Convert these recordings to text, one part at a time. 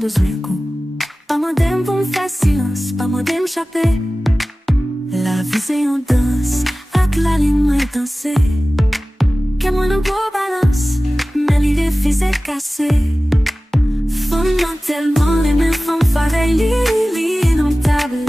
dos micos. Pas modem pour me faire silence, pas modem chapé. La vie c'est une danse, avec la ligne moi danser. Que moi le beau balance, mais l'idée c'est cassé. Femme tellement les mêmes femmes pareilles, indomptable.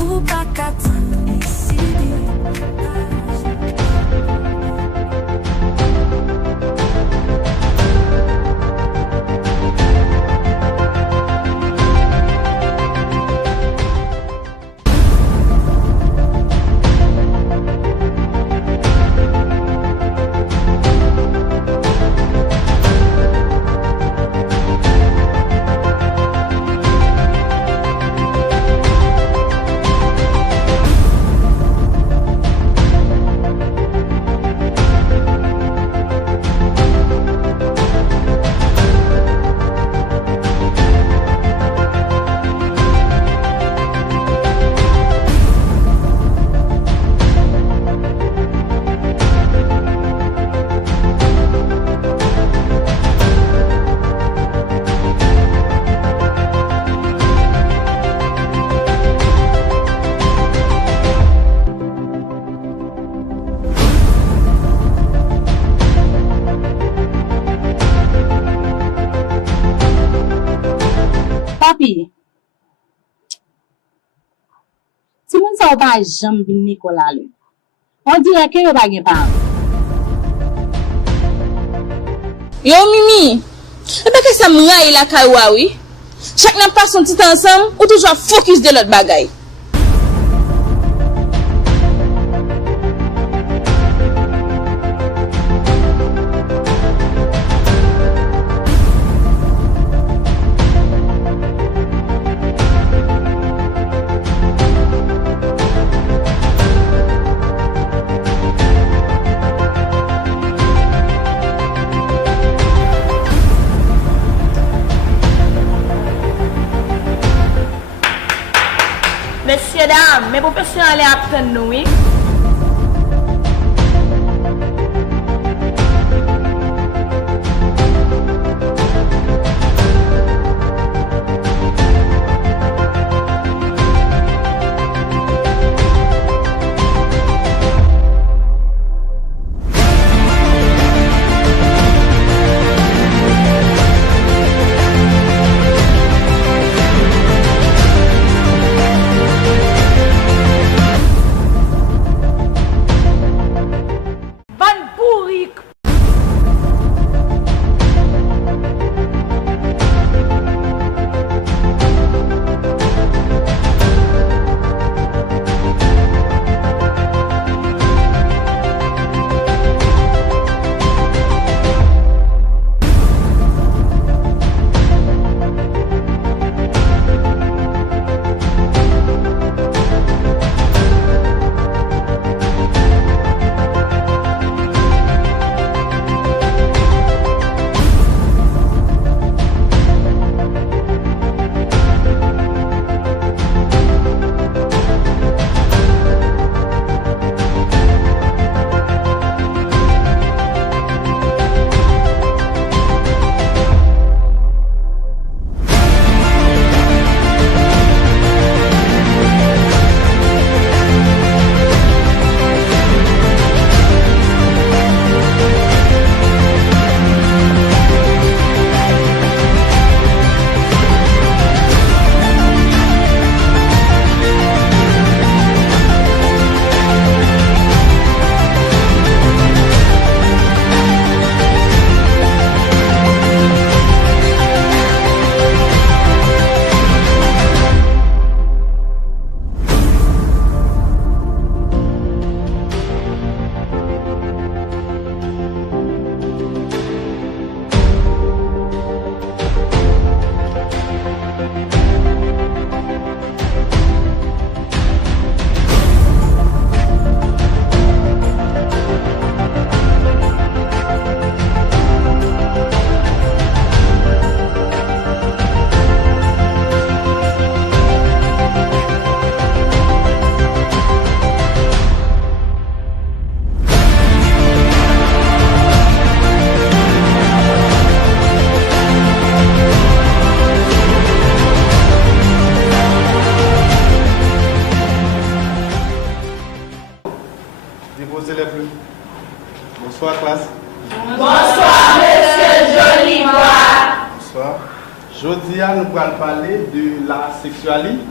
Ou pas qu'attendre ici. Papi, si moun sa ou pa jam vin Nicolas li, on dirait que yo pa gen pa. Yo Mimi, ebe ke sa mra la kaywa oui. Chaque nan passe son petit ensemble ou toujours focus de l'autre bagay. Messieurs, dames, mes professionnels attendent nous, oui. de la sexualité.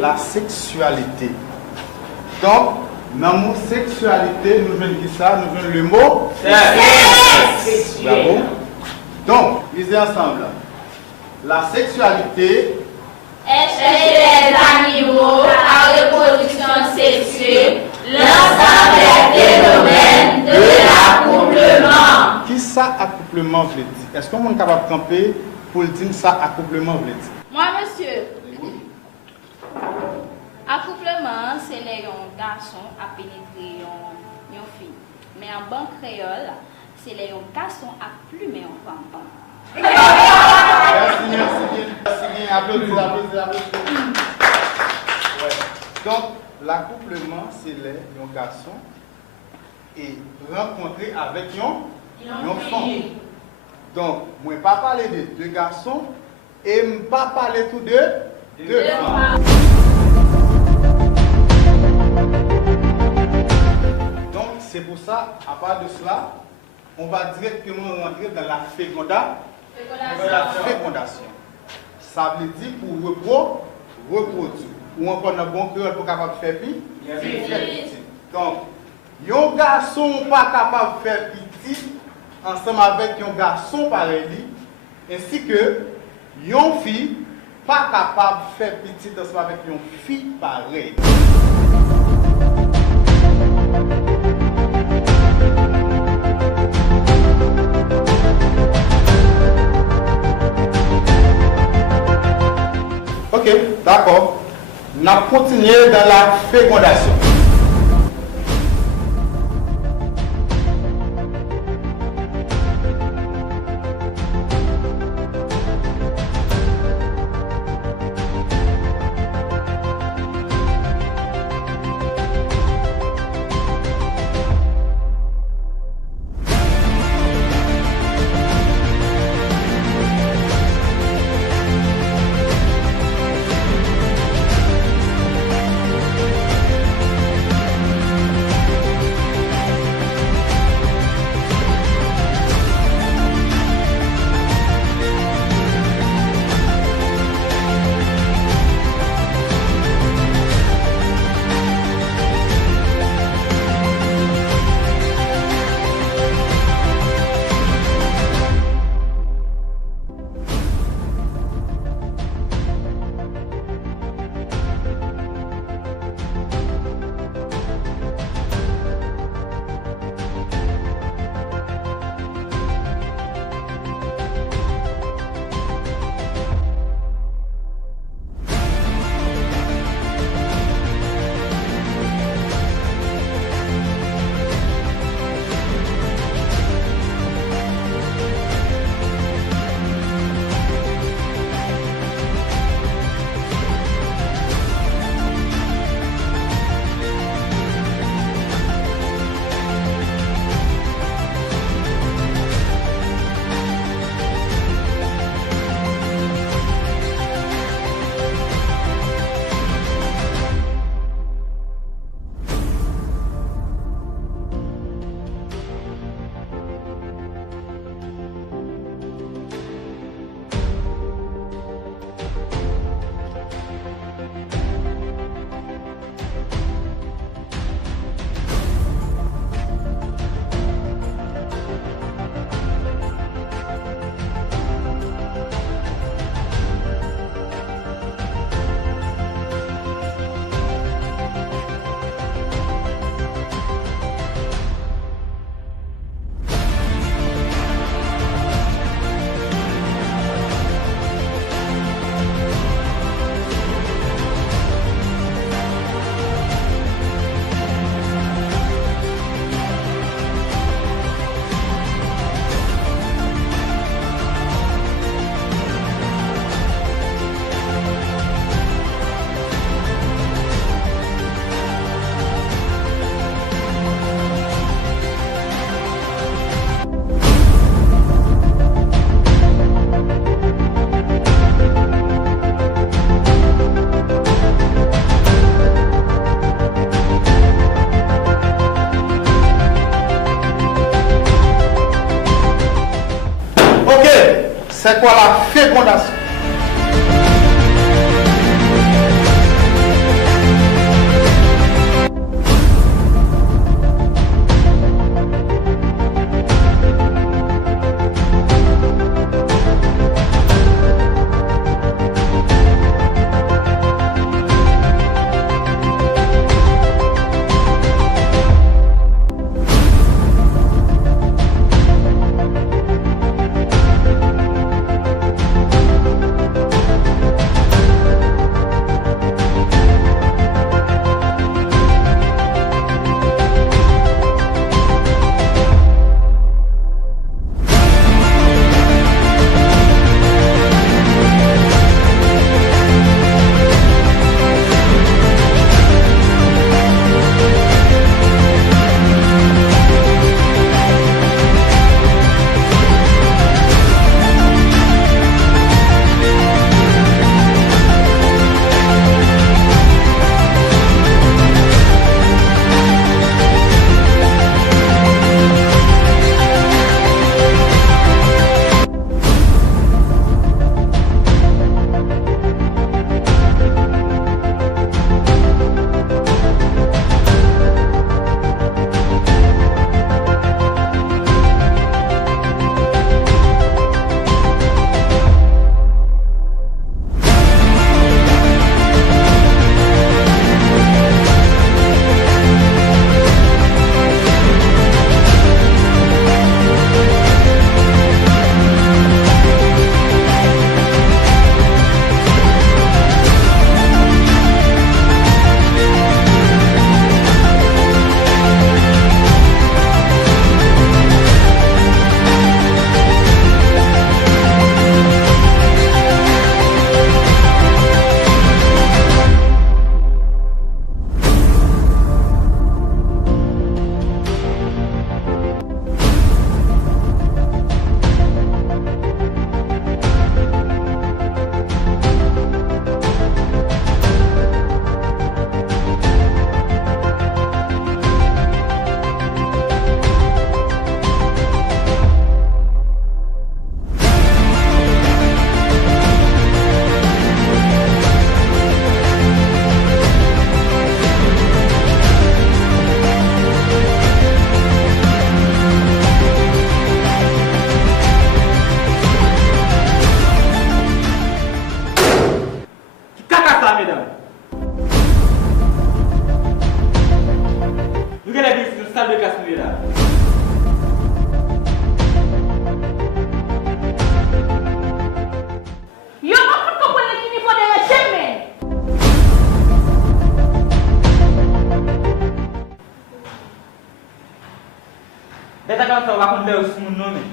La sexualité. Donc, dans le mot sexualité, nous venons de ça, nous venons le mot sexe. Bravo. Donc, lisez ensemble. La sexualité est chez les animaux à reproduction sexuelle, l'ensemble des phénomènes de l'accouplement. Qui ça accouplement veut dire? Est-ce qu'on est capable de camper pour dire ça accouplement veut dire? Moi, monsieur, accouplement, c'est les garçons à pénétrer une fille. Mais en bon créole, c'est les garçons à plumer en femme. Merci bien. Applaudissez. Ouais. Donc, l'accouplement, c'est les garçons et rencontrer avec une femme. Donc, moi, je ne vais pas parler de deux garçons et je ne vais pas parler tout de deux femmes. Donc, c'est pour ça, à part de cela, on va directement rentrer dans la fécondation. Ça veut dire pour reproduire. Ou encore un bon cœur pour capable de faire petit. Donc, un garçon pas capable de faire petit ensemble avec un garçon pareil, ainsi que une fille pas capable de faire petit ensemble avec une fille pareille. Ok, d'accord. On a continué dans la fécondation. C'est quoi la fécondation? ça, mesdames. Nous avons une salle de classe là. Yo pas comprendre qui niveau de la chemin. Beta quand on va prendre sur mon nom.